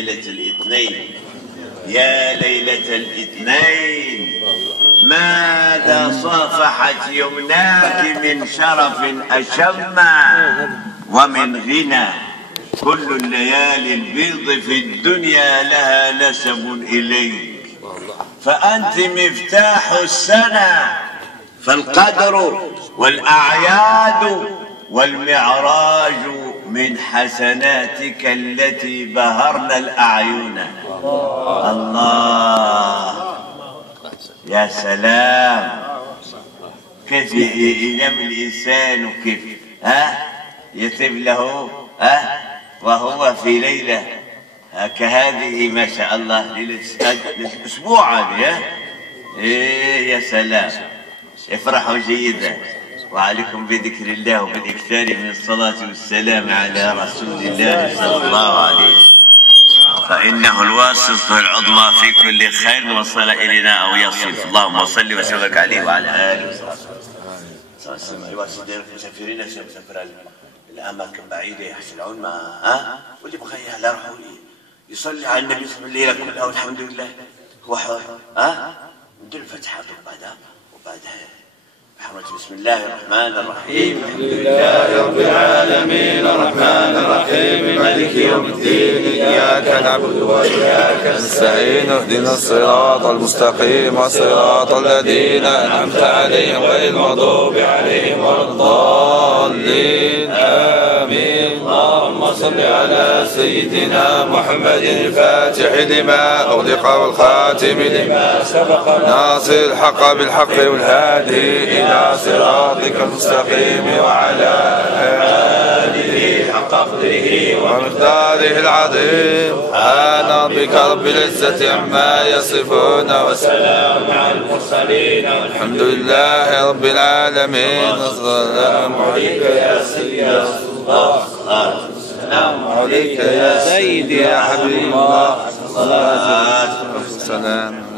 ليلة الاثنين. يا ليلة الاثنين، ماذا صافحت يمناك من شرف أشم ومن غنى؟ كل الليالي البيض في الدنيا لها نسب إليك، فأنت مفتاح السنة، فالقدر والأعياد والمعراج من حسناتك التي بهرن الأعين. الله، يا سلام، كيف ينام الإنسان وكيف يطيب له وهو في ليلة كهذه، ما شاء الله، ليلة الأسبوع هذه. إيه يا سلام، افرحوا جيدا، وعليكم بذكر الله وبالإكثار من الصلاة والسلام على رسول الله صلى الله عليه وسلم، فإنه الواسطة العظمى في كل خير وصل إلينا أو يصف. اللهم صل وسلم عليه وعلى آله وصحبه وسلم. مسافرين مسافر الأماكن بعيدة يحصلون ما واللي بغى يروح يصلي على النبي صلى الله عليه وسلم كلها والحمد لله هو حر. ندير الفاتحة بعدها بسم الله الرحمن الرحيم. الحمد لله رب العالمين الرحمن الرحيم مالك يوم الدين، إياك نعبد وإياك نستعين، اهدنا الصراط المستقيم صراط الذين أنعمت عليهم غير المغضوب عليهم ولا الضالين، آمين. اللهم صل على سيدنا محمد الفاتح لما أغلق والخاتم لما سبق، ناصر الحق بالحق والهادي إلى صراطك المستقيم، وعلى آله حق قدره ومقداره العظيم. سبحان ربك رب العزة عما يصفون، وسلام على المرسلين، والحمد لله رب العالمين. السلام عليك يا سيدي رسول الله، السلام عليك يا سيدي يا حبيب الله، الصلاة والسلام.